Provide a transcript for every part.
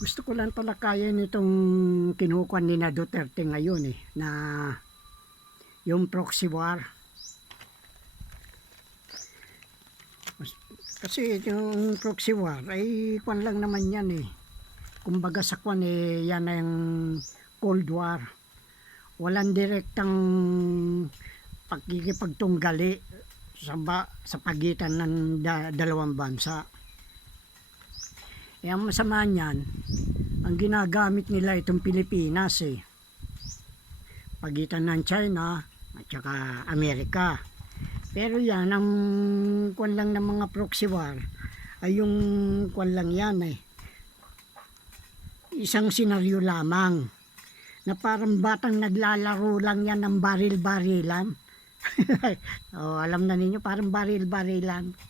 Gusto ko lang talakayin itong kinukuha ni na Duterte ngayon na yung proxy war. Kasi yung proxy war ay kwan lang naman yan Kumbaga sa kwan yan ang Cold War. Walang direktang pagkikipagtunggali sa pagitan ng dalawang bansa. Ang masama niyan, ang ginagamit nila itong Pilipinas pagitan ng China at saka Amerika. Pero yan, ang kwan lang ng mga proxy war ay yung kwan lang yan isang senaryo lamang na parang batang naglalaro lang yan ng baril-barilan. Alam na ninyo, parang baril-barilan.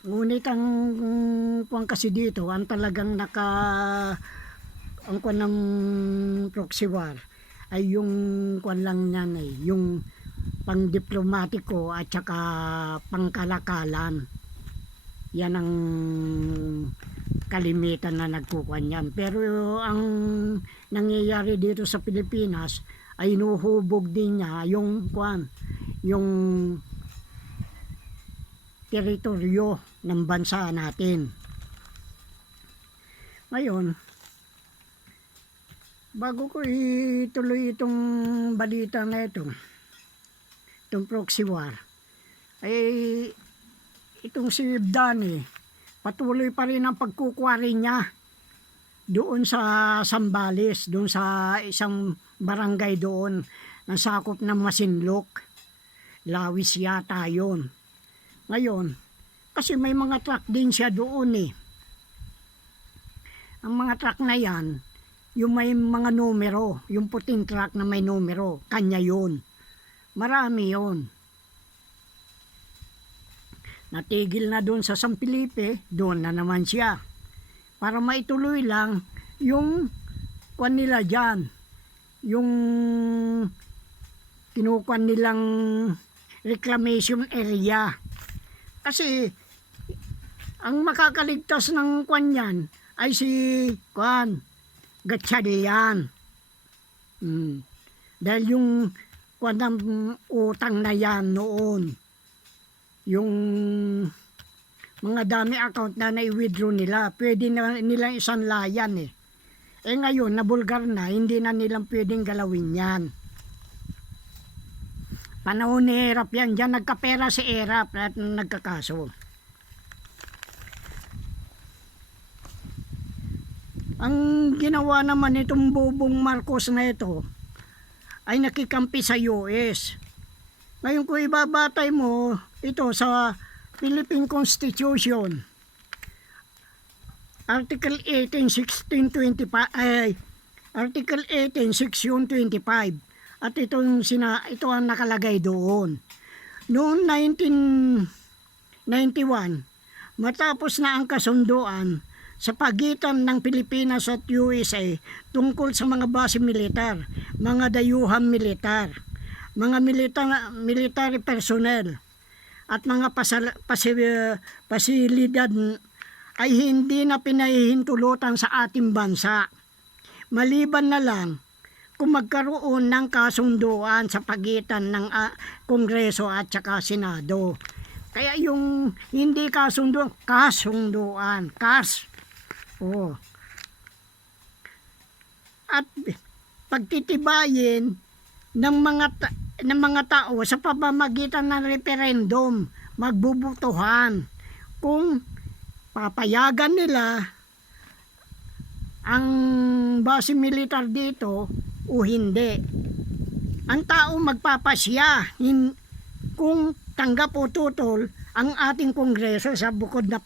Ngunit ang kwan kasi dito, ang talagang ang kwan ng proxy war ay yung kwan lang yan yung pang-diplomatiko at saka pangkalakalan. Yan ang kalimitan na nagkukuhan yan. Pero ang nangyayari dito sa Pilipinas ay inuhubog din niya yung kwan, yung teritoryo ng bansa natin. Ngayon, bago ko ituloy itong balita na itong proxy war, ay itong si Dani, patuloy pa rin ang pagkukwari niya doon sa Sambales, doon sa isang barangay doon na sakop ng Masinloc. Lawis yata yun. Ngayon, kasi may mga truck din siya doon Ang mga truck na yan, yung may mga numero, yung puting truck na may numero, kanya yun. Marami yun. Natigil na doon sa San Felipe, doon na naman siya. Para maituloy lang yung kwan nila dyan, yung kinukuan nilang reclamation area. Kasi ang makakaligtas ng kwan yan ay si Gatchalian. Dahil yung kwan ng utang na yan noon, yung mga dami account na na-withdraw nila, pwede na nilang isang layan ngayon, nabulgar na, hindi na nilang pwedeng galawin yan. Panahon ni Erap yan, dyan nagkapera si Erap at nagkakaso. Ang ginawa naman itong Bobong Marcos na ito ay nakikampi sa US. Ngayon kung ibabatay mo ito sa Philippine Constitution, Article 18, 1625, Article 18, Section 25, at ito ang nakalagay doon. Noong 1991, matapos na ang kasunduan sa pagitan ng Pilipinas at USA tungkol sa mga base militar, mga dayuhan militar, mga military personnel, at mga pasilidad ay hindi na pinahihintulutan sa ating bansa. Maliban na lang kung magkaroon ng kasunduan sa pagitan ng Kongreso at saka Senado. Kaya yung hindi kasunduan, At pagtitibayin ng mga tao sa pamamagitan ng referendum, magbubutuhan kung papayagan nila ang base militar dito o hindi. Ang tao magpapasya kung tanggap o tutol ang ating Kongreso sa bukod na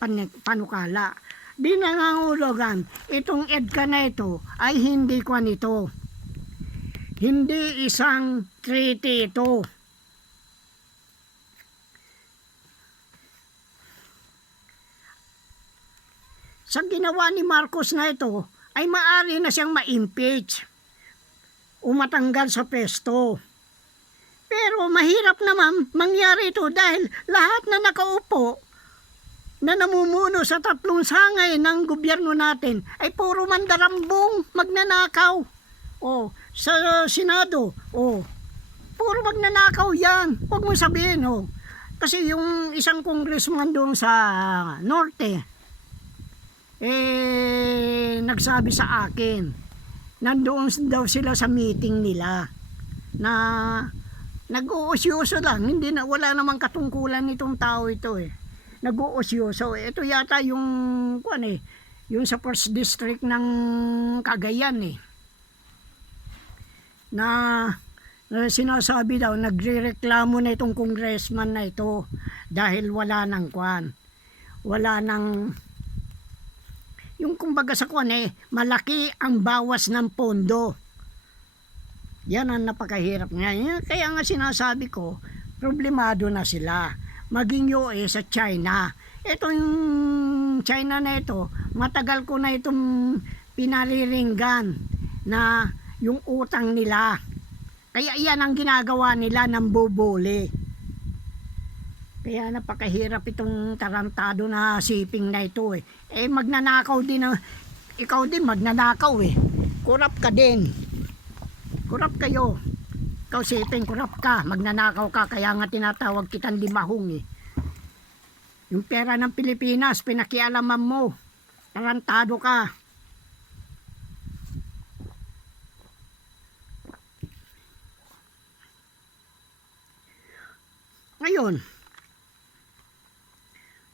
panukala. Di nangangulugan itong EDCA na ito ay hindi ko nito. Hindi isang treaty ito. Sa ginawa ni Marcos na ito ay maaari na siyang ma-impeach o matanggal sa pesto. Pero mahirap naman mangyari ito dahil lahat na nakaupo na namumuno sa 3 sangay ng gobyerno natin ay puro mandarambong, magnanakaw. O, sa Senado, o, puro magnanakaw yan. Huwag mo sabihin, o. Kasi yung isang congressman doon sa Norte, nagsabi sa akin, nandoon daw sila sa meeting nila, na nag-uusyoso lang, hindi na, wala namang katungkulan nitong tao ito nag-uusyoso. Ito yata yung yung sa first district ng Cagayan na sinasabi daw, nagrereklamo na itong congressman na ito dahil wala nang wala nang yung kumbaga sa malaki ang bawas ng pondo. Yan ang napakahirap nga. Kaya nga sinasabi ko, problemado na sila. Maging US at China. Itong China na ito, matagal ko na itong pinariringgan na yung utang nila. Kaya yan ang ginagawa nila ng bubuli. Kaya napakahirap itong tarantado na siping na ito magnanakaw din ikaw din magnanakaw Kurap ka din. Kurap kayo. Ikaw siping, kurap ka, magnanakaw ka, kaya nga tinatawag kitang limahong Yung pera ng Pilipinas, pinakialaman mo. Tarantado ka. Ngayon,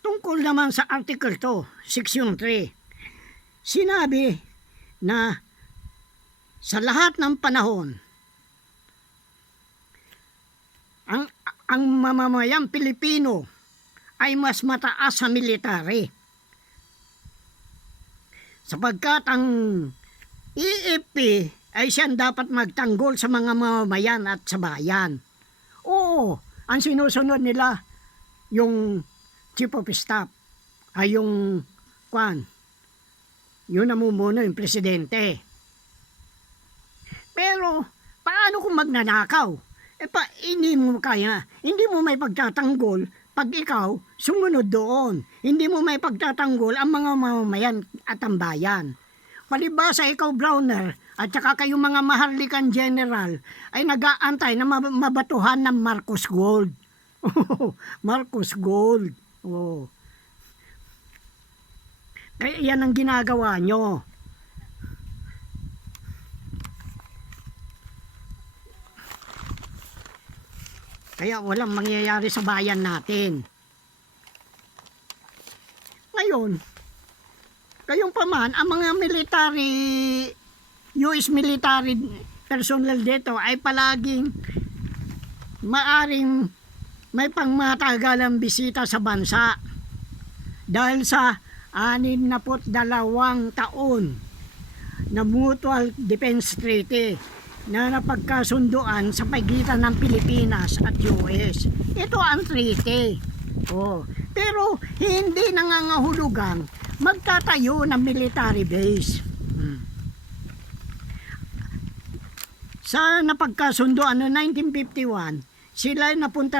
tungkol naman sa Article 2, Section 3, sinabi na sa lahat ng panahon, ang mamamayang Pilipino ay mas mataas sa military. Sapagkat ang EFP ay siyang dapat magtanggol sa mga mamamayan at sa bayan. Oo, ang sinusunod nila yung Chief of Staff ay yung yun namumuno yung presidente. Pero paano kung magnanakaw? Hindi mo kaya, hindi mo may pagtatanggol pag ikaw sumunod doon. Hindi mo may pagtatanggol ang mga mamamayan at ang bayan. Palibhasa ikaw, Browner, at saka kayong mga maharlikan general ay nag-aantay na mabatuhan ng Marcos Gold. Marcos Gold. Oh. Kaya yan ang ginagawa nyo. Kaya walang mangyayari sa bayan natin. Ngayon, kayong paman, ang mga US military personnel dito ay palaging maaring may pangmatagalang bisita sa bansa. Dahil sa 62 taon na Mutual Defense Treaty na napagkasunduan sa pagitan ng Pilipinas at US. Ito ang treaty. Pero hindi nangangahulugang magtatayo ng military base. Sa napagkasunduan noong 1951, sila ay mapupunta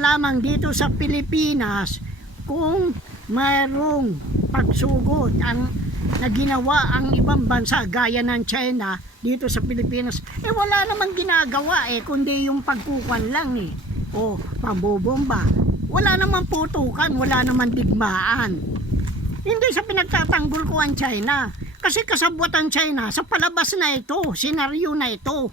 lamang dito sa Pilipinas kung mayroong pagsugod na ginawa ang ibang bansa gaya ng China dito sa Pilipinas. Wala namang ginagawa kundi yung pagkukan lang pambobomba. Wala namang putukan, wala namang digmaan. Hindi sa pinagtatanggol ko ang China. Kasi kasabwat ang China sa palabas na ito, senaryo na ito.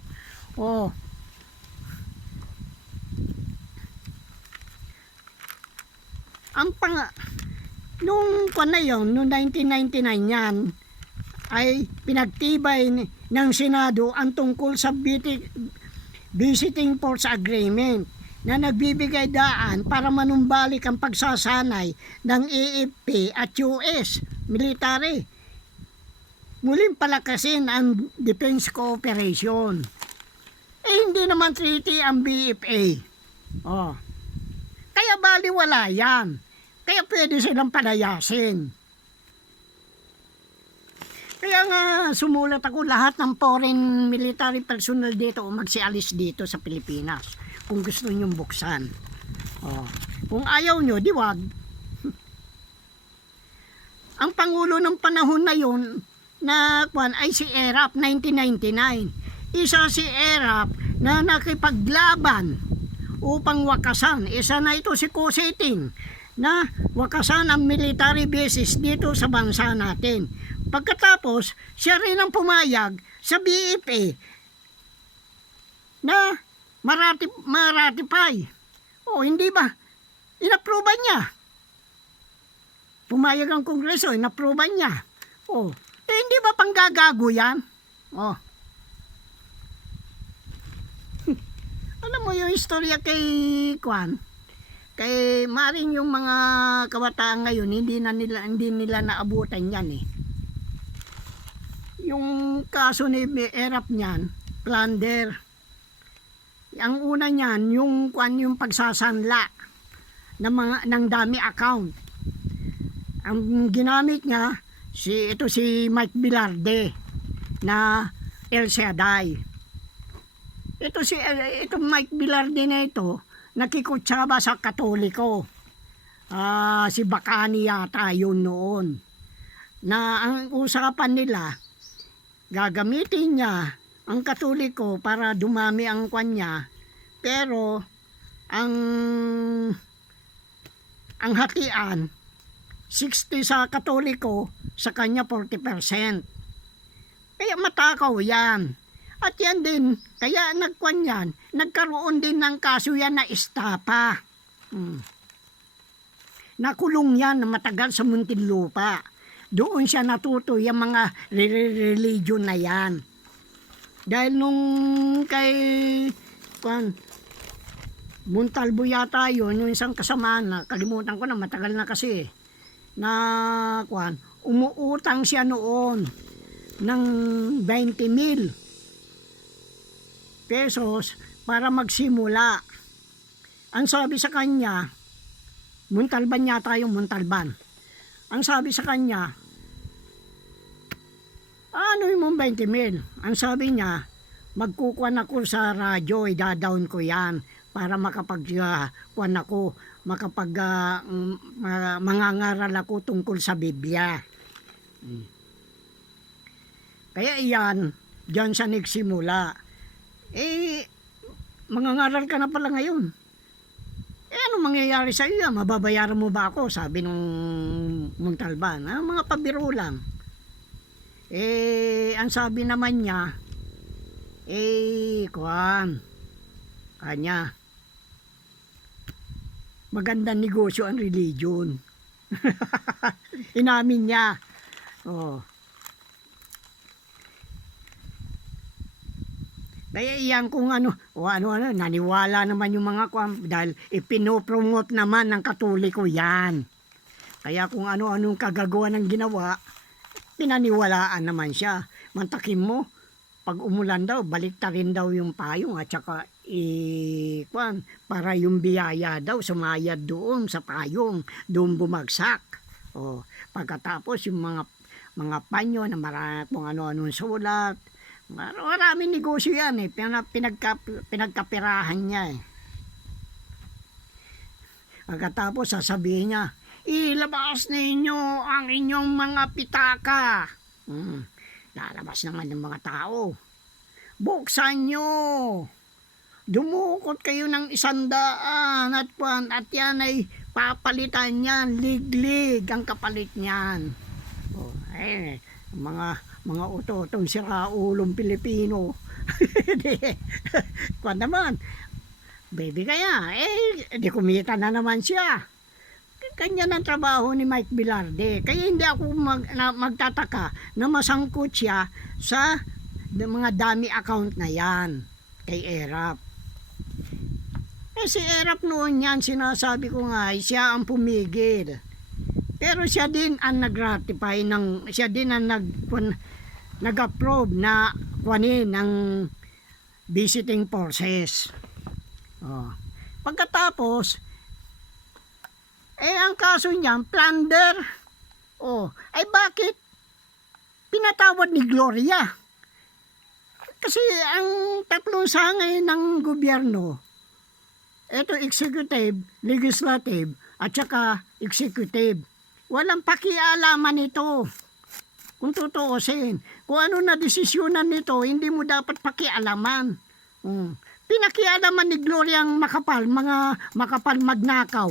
Noong 1999 yan, ay pinagtibay ng Senado ang tungkol sa Visiting Force Agreement na nagbibigay daan para manumbalik ang pagsasanay ng AFP at US military. Muling palakasin ang defense cooperation. Hindi naman treaty ang BFA. Kaya baliwala yan. Kaya pwede silang palayasin. Kaya nga sumulat ako lahat ng foreign military personnel dito o magsialis dito sa Pilipinas kung gusto nyong buksan. Kung ayaw nyo, di wag. Ang Pangulo ng panahon na yon na kwan ay si Erap 1999. Isa si Erap na nakipaglaban upang wakasan. Isa na ito si Cositing na wakasan ang military bases dito sa bansa natin. Pagkatapos, siya rin ang pumayag sa BFA na maratify. O hindi ba? Inapruban niya. Pumayag ang Kongreso, inapruban niya. O, hindi ba panggagago yan? O. Alam mo yung istorya kay Kwan? Kay maring yung mga kabataan ngayon, hindi nila naabutan yan eh. Yung kaso ni Erap niyan, plunder. Ang una niyan, yung pagsasanla ng dami account. Ang ginamit niya si Mike Bilarde na El Shaddai. Itong Mike Bilarde na ito nakikutsaba sa Katoliko. Si Bacani yata yun noon. Na ang usapan nila, gagamitin niya ang Katoliko para dumami ang kanya, pero ang hatian 60 sa Katoliko, sa kanya 40%. Kaya matakaw yan. At yan din, kaya nagkaroon din ng kaso yan na estapa. Nakulong yan na matagal sa Muntinlupa. Doon siya natuto yung mga religion na yan. Dahil nung kay Montalvo yata yun, yung isang kasamaan na, kalimutan ko na, matagal na kasi, na umuutang siya noon ng 20,000 pesos para magsimula. Ang sabi sa kanya, Montalban yata yung Montalban. Ang sabi sa kanya, ano yung 20,000? Ang sabi niya, magkukuhan ako sa radyo, idadawn ko yan para makapagkuhan ako, mangangaral ako tungkol sa Biblia. Kaya iyan, diyan sa nagsimula. Mangangaral ka na pala ngayon. Ano mangyayari sa iyo? Mababayaran mo ba ako? Sabi nung Montalban. Mga pabiro lang. Ang sabi naman niya, kanya, magandang negosyo ang religion. Inamin niya. Kaya iyan kung naniwala naman yung mga dahil ipinopromote naman ng Katoliko yan. Kaya kung ano-anong kagagawa ng ginawa, pinaniwalaan naman siya. Mantakin mo, pag umulan daw, baliktarin daw yung payong at saka para yung biyaya daw sumayad doon sa payong, doon bumagsak. Pagkatapos yung mga panyo na kung ano-anong sulat, maraming negosyo yan eh. Pinagkapirahan niya eh. Pagkatapos sasabihin niya, ilabas ninyo ang inyong mga pitaka. Lalabas naman ng mga tao. Buksan nyo. Dumukot kayo ng 100 at yan ay papalitan yan. Liglig ang kapalit niyan. Mga utotong siraulong Pilipino. Kwan naman, baby kaya, di kumita na naman siya. Kanya ng trabaho ni Mike Bilarde. Kaya hindi ako magtataka na masangkot siya sa mga dummy account na yan kay Erap. Si Erap noon yan, sinasabi ko nga, siya ang pumigil. Pero siya din ang nag-ratify, siya din ang nag-approve na kunin ng visiting forces. Pagkatapos, ang kaso niya, plunder. Ay bakit pinatawad ni Gloria? Kasi ang tatlong sangay ng gobyerno, Ito executive, legislative, at saka executive. Walang pakialaman ito. Kung tutuusin, kung ano na desisyonan nito, hindi mo dapat pakialaman. Pinakialaman ni Gloria ang makapal, mga makapal magnakaw.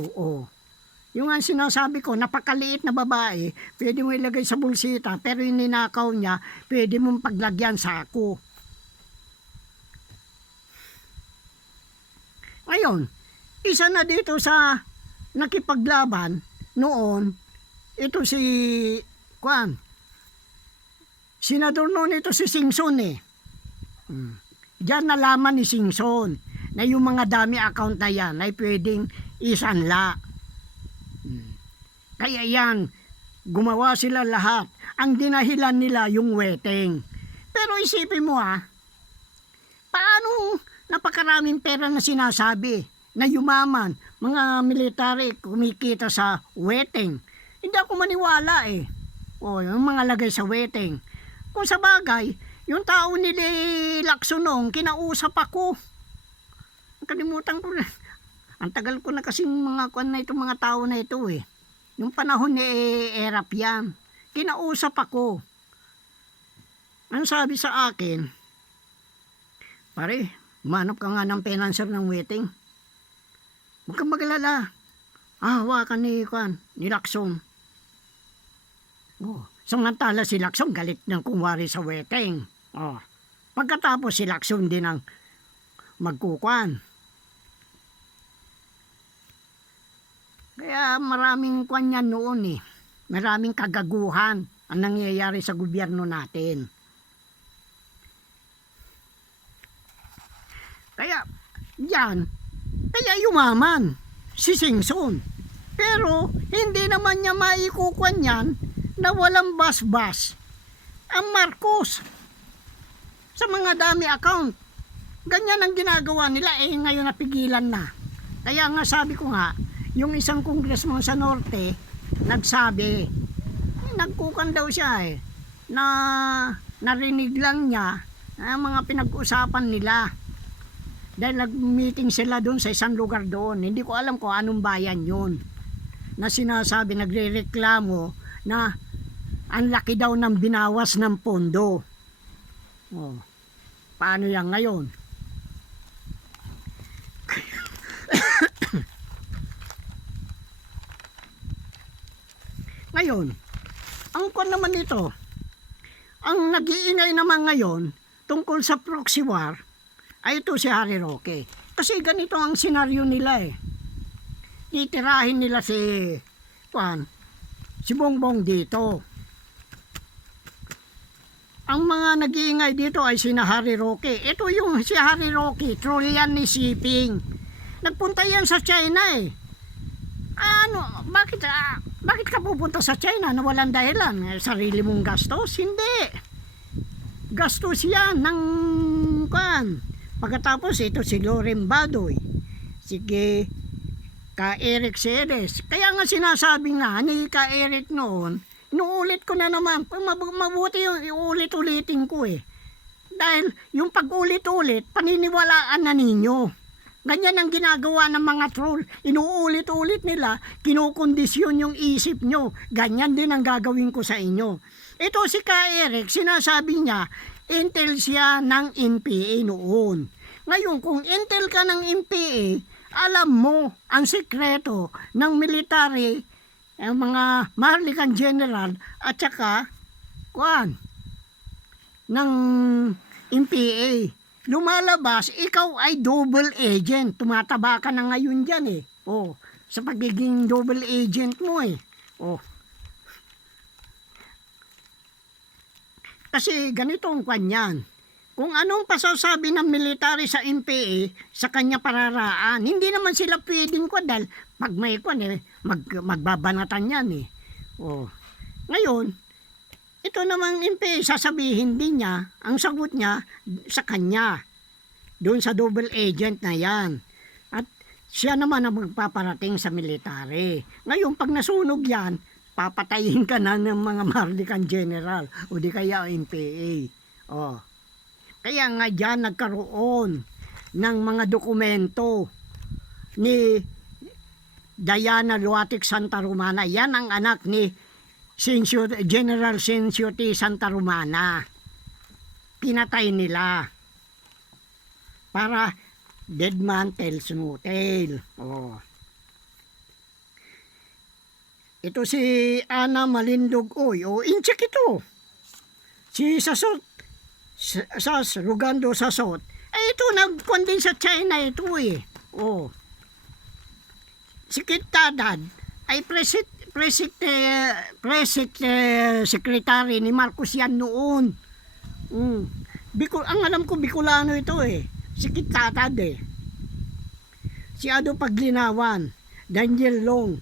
Yung ang sinasabi ko, napakaliit na babae, pwede mo ilagay sa bulsita, pero yung ninakaw niya, pwede mong paglagyan sa ako. Ngayon, isa na dito sa nakipaglaban noon, ito si Senador noon ito si Singson eh. Diyan nalaman ni Singson na yung mga dami account na yan ay pwedeng isanla. Kaya yan, gumawa sila lahat. Ang dinahilan nila yung weteng. Pero isipin mo paano napakaraming pera na sinasabi na yumaman, mga military kumikita sa weteng. Hindi ako maniwala eh. Yung mga lagay sa weteng. Kung sa bagay, yung tao ni Lacson noong, kinausap ako. Kalimutan ko na. Ang tagal ko na kasing mga kuan na itong mga tao na ito eh. Yung panahon ni Erap yan. Kinausap ako. Ang sabi sa akin, pare, manap ka nga ng financer ng weteng. Huwag kang magalala. Hawakan ni Lacson. Samantala si Lacson galit ng kumwari sa weteng. Pagkatapos si Lacson din ang magkukuan. Kaya maraming kwan yan noon eh. Maraming kagaguhan ang nangyayari sa gobyerno natin. Kaya kaya yumaman si Singson. Pero hindi naman niya maikukuan yan na walang bas-bas ang Marcos sa mga dami account. Ganyan ang ginagawa nila ngayon napigilan na. Kaya nga sabi ko nga, yung isang congressman sa Norte nagsabi, nagkukan daw siya na narinig lang niya ang mga pinag-usapan nila. Dahil nag-meeting sila doon sa isang lugar doon. Hindi ko alam kung anong bayan yun. Na sinasabi, nagre-reklamo na ang laki daw ng binawas ng pondo. Paano yan ngayon? Ngayon, ang kwan naman ito, ang nag-iingay naman ngayon tungkol sa proxy war, ay ito si Harry Roque. Kasi ganito ang senaryo nila Titirahin nila si Bongbong dito. Ang mga nag-iingay dito ay si Harry Roque. Ito yung si Harry Roque, troll yan ni Siping. Nagpunta yan sa China Bakit ka pupunta sa China na walang dahilan? Sarili mong gastos? Hindi. Gastos yan ng Pagkatapos ito si Loren Badoy. Sige, Ka Eric Ceres. Kaya nga sinasabi nga ni Ka Eric noon, inuulit ko na naman, mabuti yung iulit-ulitin ko Dahil yung pag-ulit-ulit, paniniwalaan na ninyo. Ganyan ang ginagawa ng mga troll. Inuulit-ulit nila, kinukondisyon yung isip nyo. Ganyan din ang gagawin ko sa inyo. Ito si Ka Eric, sinasabi niya, intel siya ng NPA noon. Ngayon, kung intel ka ng NPA, alam mo ang sikreto ng military, ang mga Maharlikan General, at saka, ng NPA. Lumalabas, ikaw ay double agent. Tumataba ka na ngayon dyan sa pagiging double agent mo Kasi ganito ang kanyan. Kung anong pasasabi ng military sa NPA, sa kanya pararaan. Hindi naman sila pwedeng dahil pag may magbabanatan yan Ngayon, ito namang NPA, sasabihin din niya, ang sagot niya sa kanya. Doon sa double agent na yan. At siya naman ang magpaparating sa military. Ngayon, pag nasunog yan, papatayin ka na ng mga Maharlikan General o di kaya NPA. Kaya nga dyan nagkaroon ng mga dokumento ni Diana Luatic Santa Romana. Yan ang anak ni General Sensio T. Santa Romana. Pinatay nila para dead man tells no tale. Oh. Ito si Ana Malindog Oy. O, incheck ito. Si Sasot, Rugando Sasot. Ito, nagkuhan din sa China ito eh. O. Si Kit Tadad ay secretary ni Marcos yan noon. Ang alam ko, Bicolano ito eh. Si Kit Tadad eh. Si Ado Paglinawan, Daniel Long,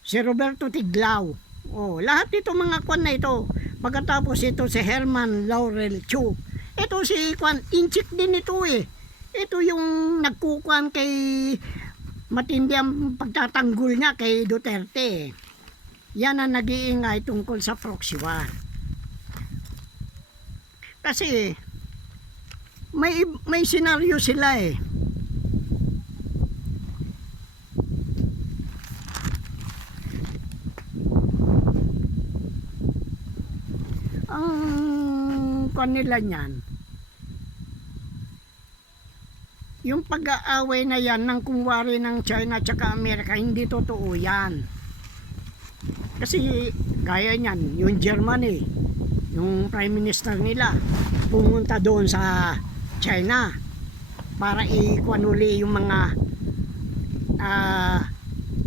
si Roberto Tiglao. Oh, lahat ito mga kwan na ito. Pagkatapos ito si Herman Laurel Chu. Ito si kwan, inchik din ito eh. Ito yung nagkukuan kay matindi ang pagtatanggol niya kay Duterte. Yan ang nag-iingay tungkol sa proxy war. Kasi may senaryo sila eh. Ang kanila niyan, yung pag-aaway na yan ng kumwari ng China at Amerika, hindi totoo yan. Kasi gaya niyan, yung Germany, yung prime minister nila, pumunta doon sa China para ikuan uli yung mga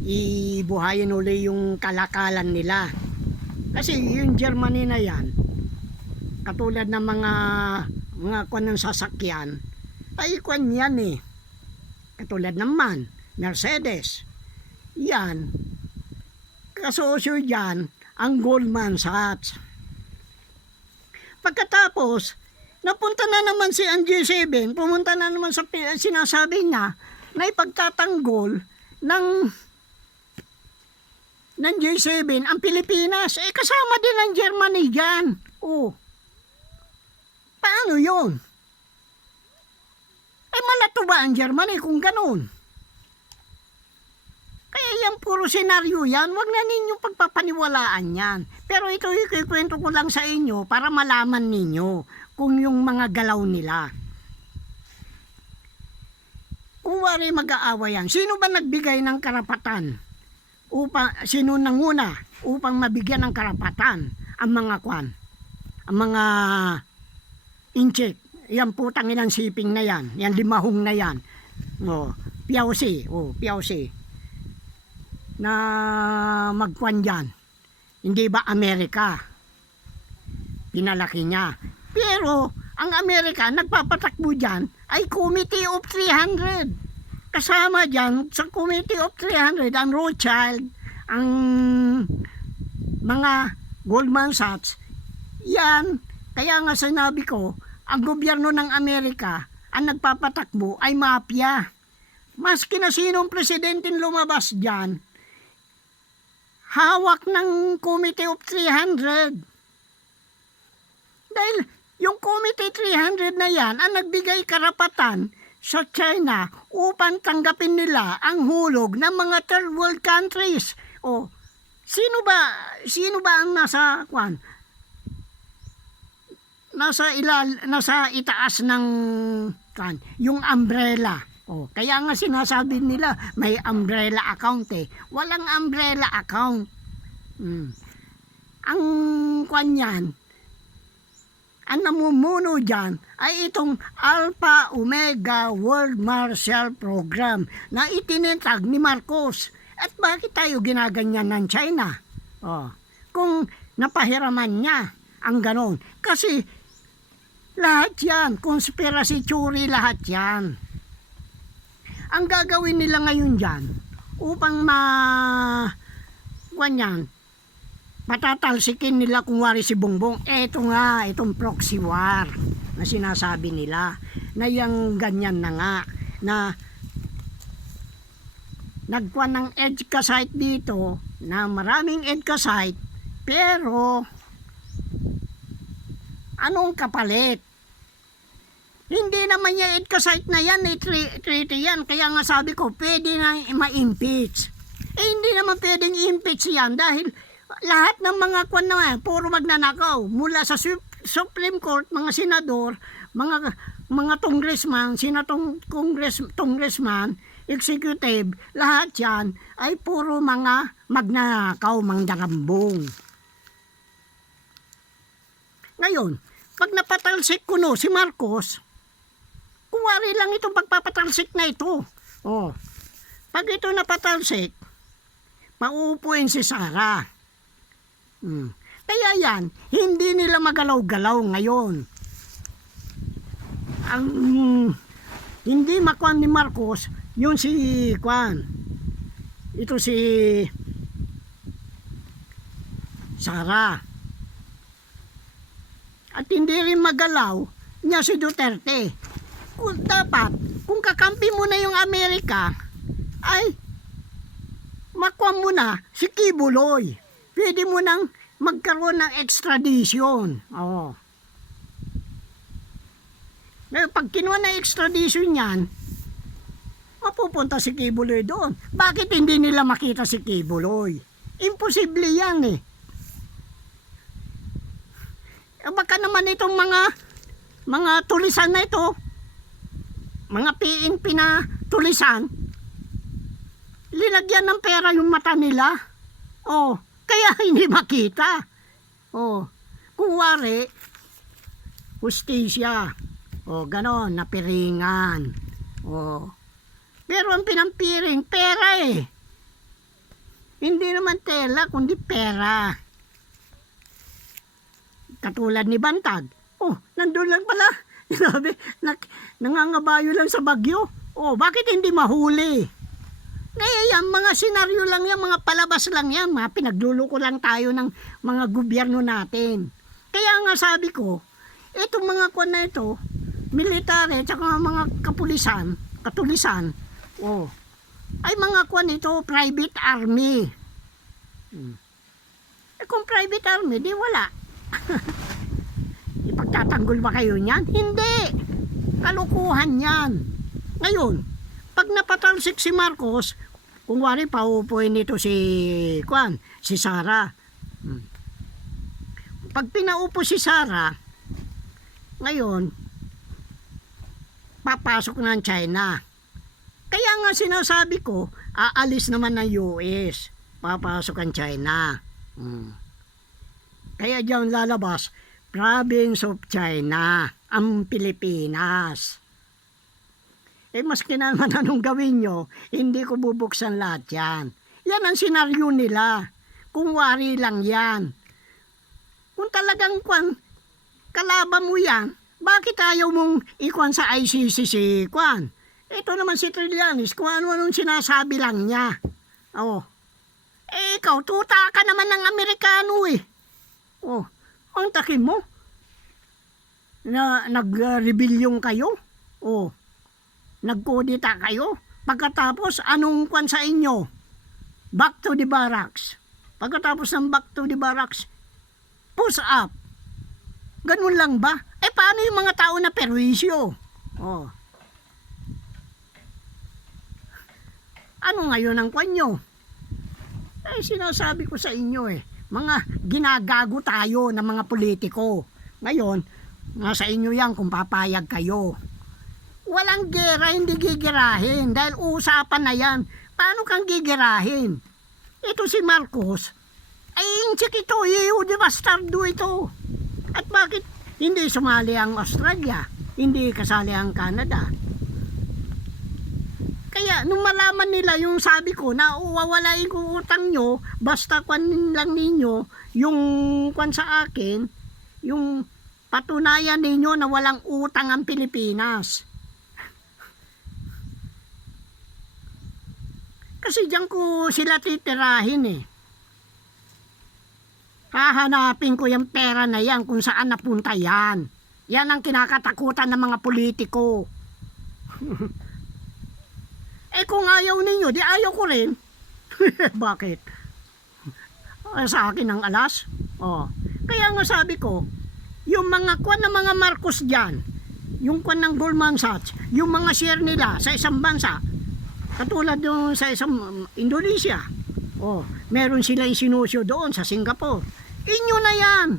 ibuhayin uli yung kalakalan nila. Kasi yung Germany na yan, katulad ng mga kuan ng sasakyan, ay kuan yan eh. Katulad ng MAN, Mercedes. Yan. Kasosyo dyan ang Goldman Sachs. Pagkatapos, napunta na naman si G7, pumunta na naman sa sinasabi niya na ipagtatanggol ng G7 ang Pilipinas. Eh kasama din ang Germany dyan. Oh. Paano yun? Eh malato ba ang Germany kung ganun? Kaya yan puro senaryo yan. Huwag na ninyong pagpapaniwalaan yan. Pero ito ikikwento ko lang sa inyo para malaman ninyo kung yung mga galaw nila. Kung wari mag-aaway yan, sino ba nagbigay ng karapatan? Sino nanguna upang mabigyan ng karapatan ang mga kwan? Ang mga incheck, yan putang ilang siping na yan, yan limahong na yan, Piausi, Piausi, na magkwan dyan, hindi ba Amerika, pinalaki niya, pero ang Amerika nagpapatakbo dyan ay Committee of 300, kasama dyan sa Committee of 300, ang Rothschild, ang mga Goldman Sachs, yan. Kaya nga sinabi ko, ang gobyerno ng Amerika, ang nagpapatakbo ay mafia. Maski na sinong presidenteng lumabas dyan, hawak ng Committee of 300. Dahil yung Committee 300 na yan, ang nagbigay karapatan sa China upang tanggapin nila ang hulog ng mga third world countries. O, sino ba ang nasa kwan? Nasa itaas ng kan, yung umbrella. Oh, kaya nga sinasabi nila may umbrella account eh. Walang umbrella account. Ang kwan yan, ang namumuno dyan ay itong Alpha Omega World Marshall Program na itinatag ni Marcos. At bakit tayo ginaganyan ng China? Oh, kung napahiraman niya ang ganon. Kasi lahat yan, conspiracy theory lahat yan. Ang gagawin nila ngayon dyan, upang patatalsikin nila kung wari si Bongbong, eto nga, itong proxy war na sinasabi nila, na yung ganyan na nga, na nagkuhan ng EDCA site dito, na maraming EDCA site, pero anong kapalit? Hindi naman niya EDCA na yan, treaty yan. Kaya nga sabi ko, pwede na ma-impeach. Hindi naman pwedeng impeach yan dahil lahat ng mga kwan na puro magnanakaw. Mula sa Supreme Court, mga senador, mga congressman, congressman, executive, lahat yan ay puro mga magnanakaw, mangdarambong. Ngayon, pag napatalsik ko no, si Marcos, kuwari lang itong pagpapatalsik na ito. Oh, pag ito napatalsik, mauupuin si Sara. Kaya yan, hindi nila magalaw-galaw ngayon. Ang hindi makuan ni Marcos, yun si Kwan. Ito si Sara. At hindi rin magalaw niya si Duterte. Kung kakampi mo na yung Amerika, ay makuha mo na si Kibuloy. Pwede mo nang magkaroon ng extradition. Oo. Ngayon, pag kinuha na extradition yan, mapupunta si Kibuloy doon. Bakit hindi nila makita si Kibuloy? Imposible yan eh. Baka naman itong mga tulisan na ito, mga PNP na tulisan, linagyan ng pera yung mata nila. Oh, kaya hindi makita. Oh, kuwari, hustisya. Oh, ganon, napiringan. Oh. Pero ang pinampiring, pera eh. Hindi naman tela, kundi pera. Katulad ni Bantag. Oh, nandun lang pala. Sabi, nangangabayo lang sa bagyo. Oh, bakit hindi mahuli? Kaya yan, mga senaryo lang yan, mga palabas lang yan, mga pinagluluko lang tayo ng mga gobyerno natin. Kaya nga sabi ko, itong mga kwan na ito, military, tsaka mga katulisan, oh, ay mga kwan ito, private army. Eh kung private army, di wala. Ipagtatanggol ba kayo niyan? Hindi. Kalukuhan yan. Ngayon, pag napatalsik si Marcos, kung wari paupuin nito si Sara. Pag pinaupo si Sara, ngayon, papasok na ang China. Kaya nga sinasabi ko, aalis naman ng US. Papasok ang China. Kaya diyan lalabas, Province of China, ang Pilipinas. Eh maski naman anong gawin nyo, hindi ko bubuksan lahat yan. Yan ang senaryo nila. Kung wari lang yan. Kung talagang kalaban mo yan, bakit ayaw mong ikuan sa ICC si Kwan? Ito naman si Trillanes, kung ano-anong sinasabi lang niya. Oh. Eh ikaw, tuta ka naman ng Amerikano eh. Oh, ang takin mo? Na nag-rebellion kayo? Oh. Nagkodita kayo? Pagkatapos, anong kwan sa inyo? Back to the barracks. Pagkatapos ng back to the barracks, push up. Ganun lang ba? Eh, paano yung mga tao na perwisyo? Oh. Ano ngayon ang kwan nyo? Eh, sinasabi ko sa inyo eh, mga ginagago tayo ng mga politiko. Ngayon, nasa inyo yan kung papayag kayo. Walang gera, hindi gigirahin dahil usapan na yan. Paano kang gigirahin? Ito si Marcos, ay inchik ito, di bastardo ito. At bakit hindi sumali ang Australia? Hindi kasali ang Canada? Kaya nung malaman nila yung sabi ko na uwawalain ko utang nyo, basta kwan lang ninyo, yung kwan sa akin, yung patunayan ninyo na walang utang ang Pilipinas. Kasi diyan ko sila titirahin eh. Hahanapin ko yung pera na yan kung saan napunta yan. Yan ang kinakatakutan ng mga politiko. Eh kung ayaw ninyo, di ayaw ko rin. Bakit? Sa akin ang alas? Oh. Kaya nga sabi ko, yung mga kwan na mga Marcos dyan, yung kwan ng Goldman Sachs, yung mga share nila sa isang bansa, katulad yung sa isang Indonesia, meron sila sinusyo doon sa Singapore. Inyo na yan.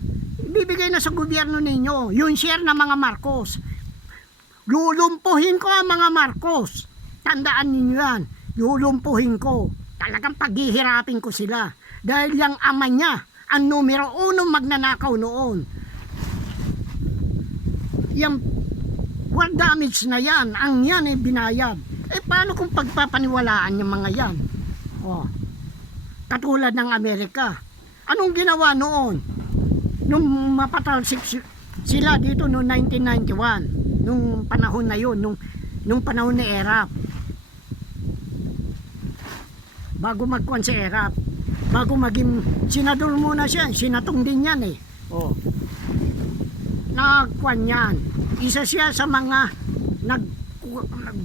Ibibigay na sa gobyerno ninyo. Yung share ng mga Marcos. Lulumpuhin ko ang mga Marcos. Tandaan ninyo yan. Lulumpuhin ko. Talagang paghihirapin ko sila. Dahil yung ama niya, ang numero 1 magnanakaw noon. Yung war damage na yan, ang yan ay binayad. Paano kung pagpapaniwalaan yung mga yan? Katulad ng Amerika. Anong ginawa noon? Nung mapatalsik sila dito noong 1991, nung panahon na yun, nung panahon ni Erap. Bago magkuhan si Erap, bago maging senador muna siya, sinatong din yan nagkuhan yan. Isa siya sa mga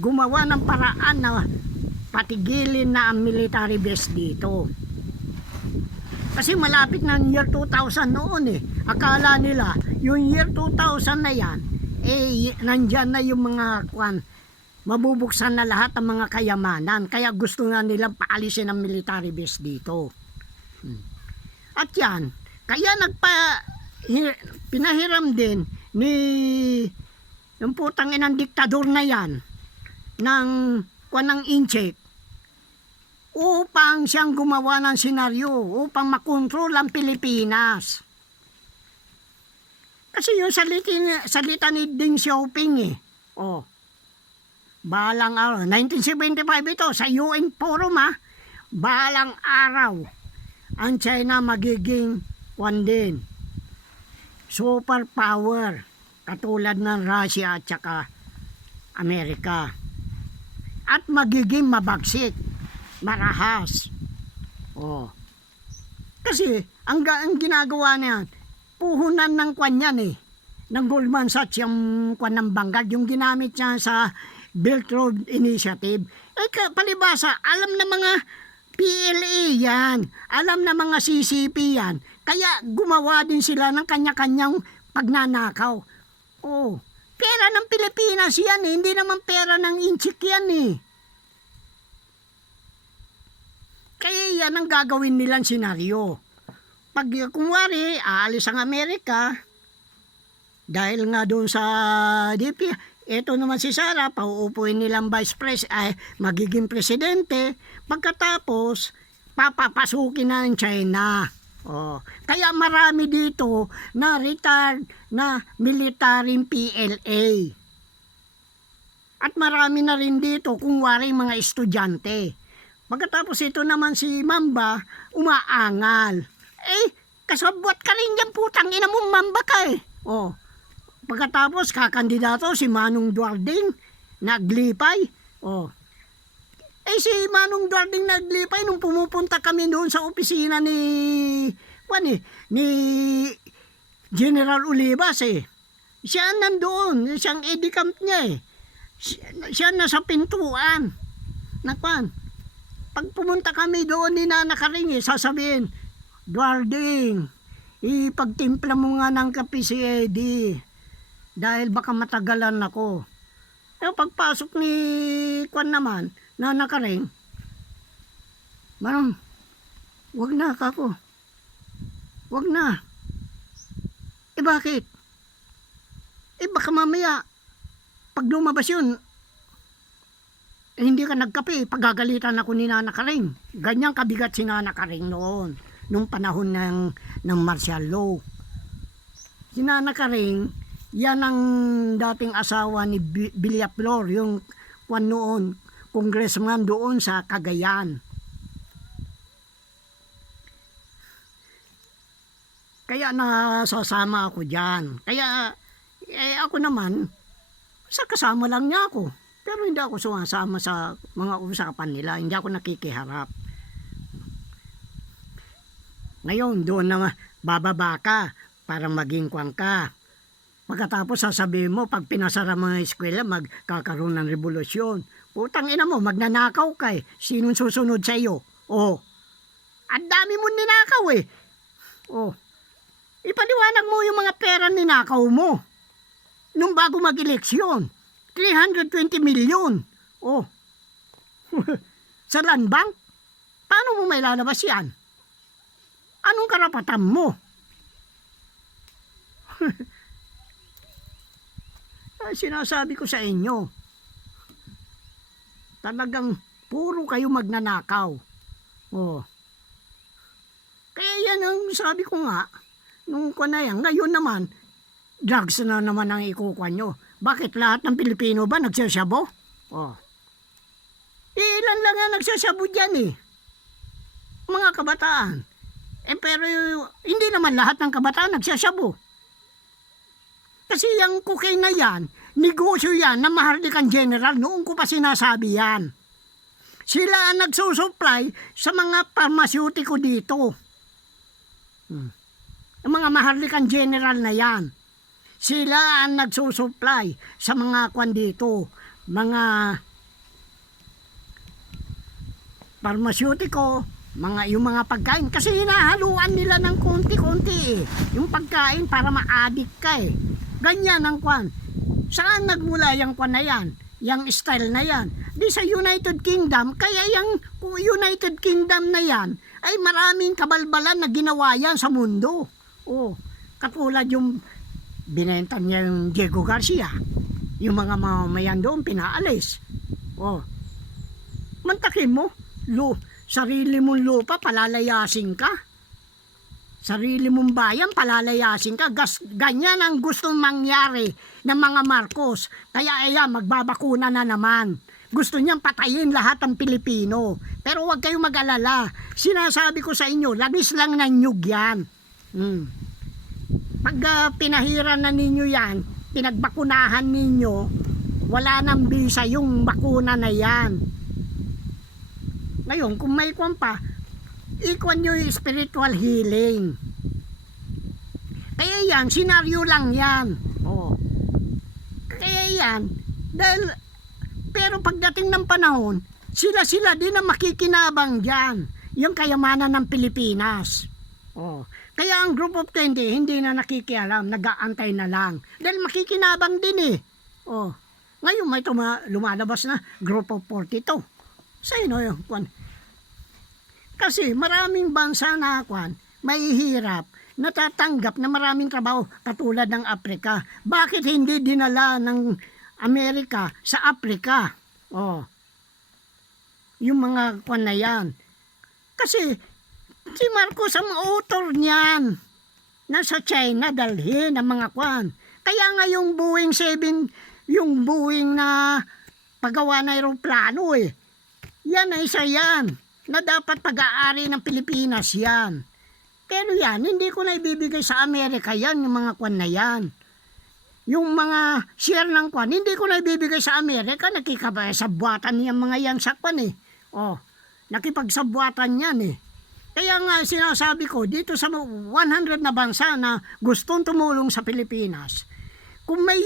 gumawa ng paraan na patigilin na ang military base dito. Kasi malapit na year 2000 noon Akala nila, yung year 2000 na yan, nandyan na yung mga mabubuksan na lahat ng mga kayamanan. Kaya gusto nga nilang paalisin ang military base dito. At yan, kaya pinahiram din ni yung putang inang diktador na yan ng Inchek upang siyang gumawa ng senaryo upang makontrol ang Pilipinas. Kasi yung salita ni Deng Xiaoping balang araw, 1975 ito sa UN Forum balang araw ang China magiging din superpower katulad ng Russia at saka Amerika. At magiging mabagsik, marahas. Kasi ang ginagawa niyan, puhunan ng kwan yan ng Goldman Sachs, yung kwan ng Vanguard, yung ginamit niya sa Belt Road Initiative. Palibasa, alam na mga PLA yan, alam na mga CCP yan, kaya gumawa din sila ng kanya-kanyang pagnanakaw. Pera ng Pilipinas yan hindi naman pera ng Inchik yan Kaya yan ang gagawin nilang senaryo. Pag kumwari, aalis ang Amerika, dahil nga doon sa DP, eto naman si Sara, pauupuin nilang vice president, magiging presidente, pagkatapos, papapasukin na ng China. Kaya marami dito na retired na military PLA. At marami na rin dito kung wari mga estudyante. Pagkatapos ito naman si Mamba, umaangal. Kasabwat ka rin dyan putang ina mong Mamba ka Pagkatapos kakandidato si Manong Duarding, naglipay. Si Manong Duarding naglipay nung pumupunta kami doon sa opisina ni General Olivas Siya nandoon, siyang edicamp niya Siya nasa pintuan. Pag pumunta kami doon ni Nana Karing sasabihin, Duarding, ipagtimpla mo nga ng kape si Eddie dahil baka matagalan ako. Pagpasok ni Kwan naman, Nana Karing, Manong, wag na kako. Wag na. Bakit? Baka mamaya, pag lumabas yun, hindi ka nagkape, pagagalitan ako ni Nana Karing. Ganyang kabigat si Nana Karing noon, nung panahon ng martial law. Si Nana Karing, yan ang dating asawa ni Villaflor, yung noon, congressman doon sa Cagayan. Kaya nasasama ako dyan. Kaya ako naman, sa kasama lang niya ako. Pero hindi ako sumasama sa mga usapan nila. Hindi ako nakikiharap. Ngayon, doon na bababa ka para maging kwang ka. Pagkatapos sasabihin mo, pag pinasara mga eskwela, magkakaroon ng revolusyon. Putang ina mo, magnanakaw ka Sinong susunod sa iyo? Ang dami mo ninakaw Ipaliwanag mo yung mga pera ninakaw mo. nung bago mag-eleksyon. 320 million. Oh. Sa land bank? Paano mo may lalabas yan? Anong karapatan mo? Sinasabi ko sa inyo, talagang puro kayo magnanakaw. Oh. Kaya yan ang sabi ko nga, nung ko na yan, ngayon naman, drugs na naman ang ikukuha nyo. Bakit lahat ng Pilipino ba nagsasyabo? Oh. Ilan lang yan nagsasyabo dyan eh. Mga kabataan. Pero hindi naman lahat ng kabataan nagsasyabo. Kasi yung cocaine na yan, negosyo yan na Maharlikan General, noong ko pa sinasabi yan. Sila ang nagsusupply sa mga parmasyutiko dito. Ang mga Maharlikan General na yan. Sila ang nagsusupply sa mga kwan dito, mga parmasyutiko, yung mga pagkain. Kasi hinahaluan nila ng konti-konti eh. Yung pagkain para ma-addict ka eh. Ganyan ang kwan. Saan nagmula yung kwan na yan? Yung style na yan? Di sa United Kingdom, kaya yung United Kingdom na yan, ay maraming kabalbalan na ginawa yan sa mundo. Oh, katulad yung binenta niya yung Diego Garcia. Yung mga mamamayan doon, pinaalis. Oh, mantakin mo, sarili mong lupa, palalayasin ka. Sarili mong bayan, palalayasin ka. Ganyan ang gustong mangyari ng mga Marcos. Kaya ayan, magbabakuna na naman. Gusto niyang patayin lahat ng Pilipino. Pero huwag kayong mag-alala. Sinasabi ko sa inyo, labis lang ng nyug yan. Pag pinahiran na ninyo yan, pinagbakunahan ninyo, wala nang bisa yung bakuna na yan. Ngayon, kung may kwan pa, ikwan nyo yung spiritual healing. Kaya yan, senaryo lang yan. Oh. Kaya yan, pero pagdating ng panahon, sila din ang makikinabang dyan. Yung kayamanan ng Pilipinas. Oh. Kaya ang Group of 20, hindi na nakikialam, nag-aantay na lang. Dahil makikinabang din eh. Oh. Ngayon may lumalabas na Group of 42. Sino yung kwan? Kasi maraming bansa na kwan, mahihirap, natatanggap na maraming trabaho katulad ng Afrika. Bakit hindi dinala ng Amerika sa Afrika? Oh. Yung mga kwan na yan. Kasi si Marcos ang author niyan. Nasa China dalhin ang mga kwan. Kaya nga yung Boeing 7, yung Boeing na paggawa na aeroplano eh. Yan ay isa yan. Na dapat pag-aari ng Pilipinas yan. Pero yan, hindi ko na ibibigay sa Amerika yan, yung mga kwan na yan. Yung mga share ng kwan, hindi ko na ibibigay sa Amerika, nakikipagsabuatan yung mga yan sa kwan eh. Oh, nakipagsabuatan yan eh. Kaya nga sinasabi ko, dito sa 100 na bansa na gustong tumulong sa Pilipinas, kung may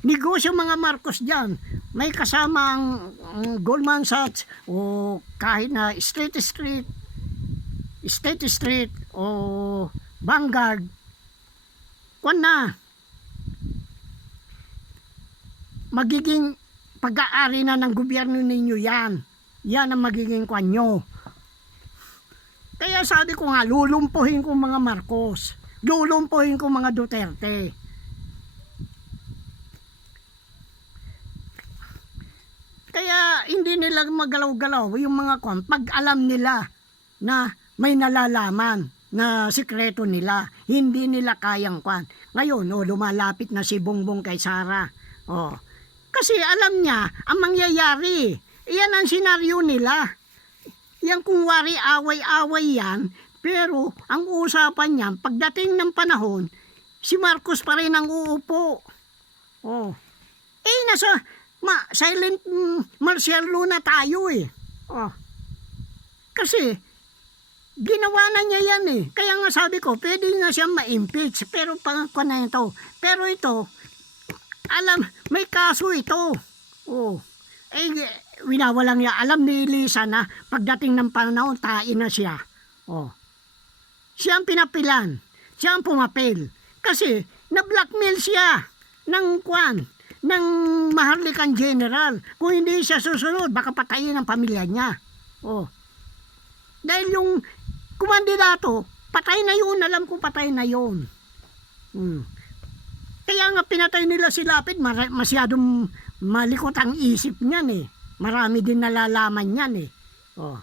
negosyo mga Marcos dyan, may kasama ang Goldman Sachs o kahit na State Street o Vanguard, kung na, magiging pag-aari na ng gobyerno ninyo yan. Yan ang magiging kwan nyo. Kaya sabi ko nga, lulumpuhin ko mga Marcos. Lulumpuhin ko mga Duterte. Kaya hindi nila magalaw-galaw yung mga kwan pag alam nila na may nalalaman na sikreto nila. Hindi nila kayang kwan. Ngayon, lumalapit na si Bongbong kay Sara. Kasi alam niya ang mangyayari. Iyan ang senaryo nila. Yan kung wari away-away yan, pero ang usapan niyan, pagdating ng panahon, si Marcos pa rin ang uupo. Nasa silent martial law na tayo eh. Kasi ginawa na niya yan eh. Kaya nga sabi ko, pwede na siyang ma-impeach. Pero pangako na ito. Pero ito, may kaso ito. Winawalang niya. Alam ni Lisa na pagdating ng panahon, tain na siya. Siya ang pinapilan. Siya ang pumapil. Kasi na-blackmail siya. ng kwan, ng Maharlikan General. Kung hindi siya susunod, baka patayin ang pamilya niya. Oh. Dahil yung kumandidato, patay na yun, alam ko patay na yun. Kaya nga pinatay nila si Lapid, masyadong malikot ang isip niyan eh. Marami din nalalaman niyan eh. Oh.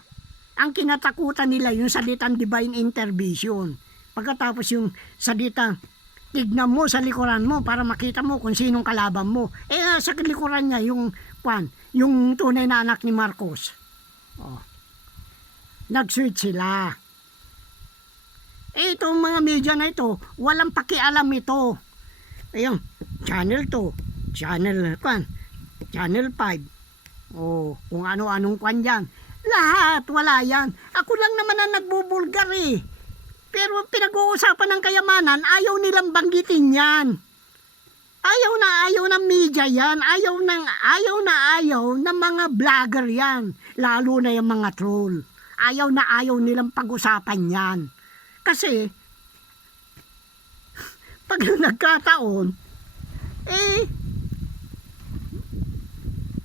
Ang kinatakutan nila yung salitang divine intervention. Pagkatapos yung salitang tignan mo sa likuran mo para makita mo kung sinong kalaban mo. Sa likuran niya yung tunay na anak ni Marcos. Oh. Nag-switch sila. Itong mga media na ito, walang pakialam ito. Ayun, channel 2, channel 5. Oh, kung ano-anong kwan yan. Lahat, wala yan. Ako lang naman ang nagbubulgar eh. Pero pinag-uusapan ng kayamanan, ayaw nilang banggitin yan. Ayaw ng media yan. Ayaw ng mga vlogger yan. Lalo na yung mga troll. Ayaw nilang pag-usapan yan. Kasi, pag nagkataon,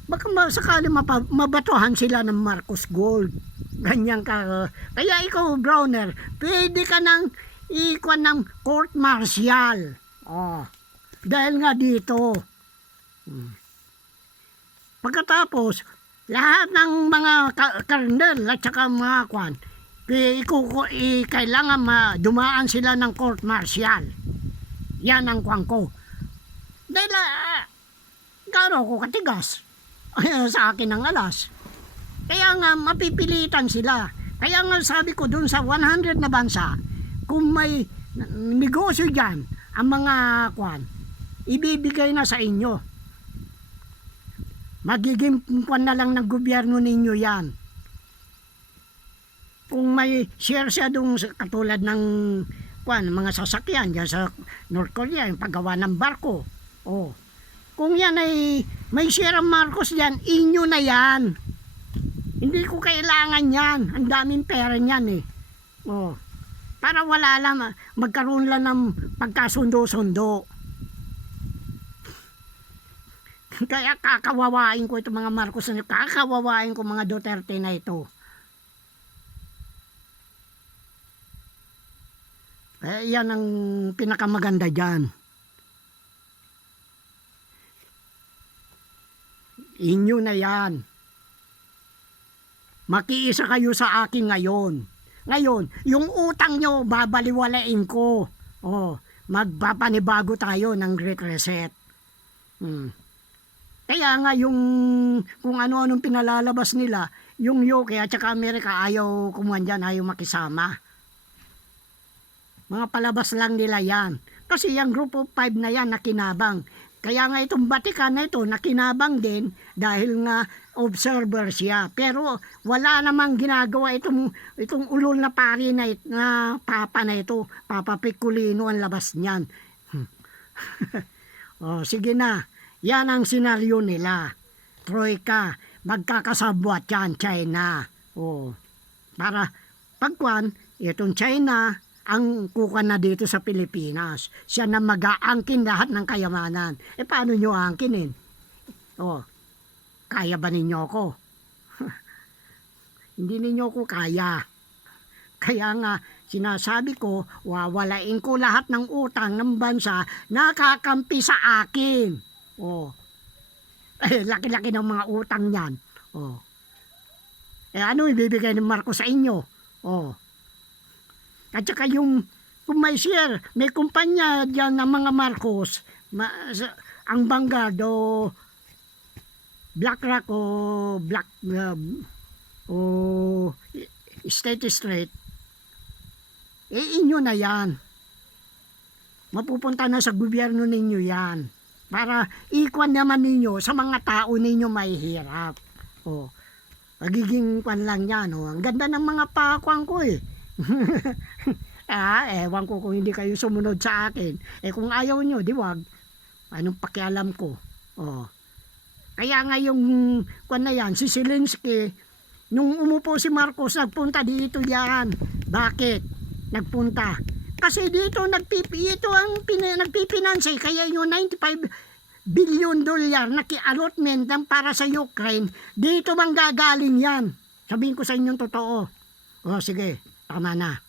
baka sakali mabatuhan sila ng Marcos Gold. Ganyan ka. Kaya ikaw, Browner, pwede ka nang ikuan ng court martial. Oh, dahil nga dito. Pagkatapos, lahat ng mga karnel at saka mga kwan, kailangan dumaan sila ng court martial. Yan ang kwan ko. Dahil gano'n ko katigas sa akin ang alas. Kaya nga mapipilitan sila. Kaya nga sabi ko dun sa 100 na bansa, kung may negosyo dyan, ang mga kwan, ibibigay na sa inyo. Magiging kwan na lang ng gobyerno ninyo yan. Kung may share siya dun katulad ng kwan, mga sasakyan dyan sa North Korea, yung paggawa ng barko. Oh. Kung yan ay may share ang Marcos dyan, inyo na yan. Hindi ko kailangan yan. Ang daming pera niyan eh. Oh. Para wala lang, magkaroon lang ng pagkasundo-sundo. Kaya kakawawain ko itong mga Marcos na kakawawain ko mga Duterte na ito. Yan ang pinakamaganda dyan. Inyo na yan. Makiisa kayo sa akin ngayon. Ngayon, yung utang nyo, babaliwalain ko. Oh, magpapanibago tayo ng Great Reset. Kaya nga yung kung ano-anong pinalalabas nila, yung UK at saka Amerika ayaw kumuhan dyan, ayaw makisama. Mga palabas lang nila yan. Kasi yung Group of 5 na yan nakinabang. Kaya nga itong Vatican na ito nakinabang din dahil nga observer siya. Pero wala namang ginagawa itong ulol na pari na papa na ito. Papa Peculino ang labas niyan. Oh, sige na. Yan ang senaryo nila. Troika, magkakasabwat yan, China. Oh, para pagkuan, itong China, ang kuka na dito sa Pilipinas. Siya na mag-aangkin lahat ng kayamanan. Paano nyo aangkinin? Oh, kaya ba ninyo ako? Hindi ninyo ako kaya. Kaya nga, sinasabi ko, wawalain ko lahat ng utang ng bansa na kakampi sa akin. Oh, laki-laki ng mga utang yan. Oh, ano ibibigay ng Marcos sa inyo? Oh, at saka yung kung may share, may kumpanya dyan ng mga Marcos, ang Vanguard o BlackRock o State Street, inyo na yan. Mapupunta na sa gobyerno ninyo yan. Para ikuan naman ninyo sa mga tao ninyo may hirap. O, magiging kwan lang yan. O. Ang ganda ng mga pakuan ko eh. Ewan ko kung hindi kayo sumunod sa akin. Kung ayaw nyo, di wag. Anong pakialam ko? Oh. Kaya nga yung kwan na yan, si Zelensky, nung umupo si Marcos, nagpunta dito yan. Bakit? Nagpunta. kasi dito ito ang nagpipinansi, kaya yung 95 billion dolyar na allotment ng para sa Ukraine, dito mang gagaling yan. Sabihin ko sa inyong totoo. O sige, tama na.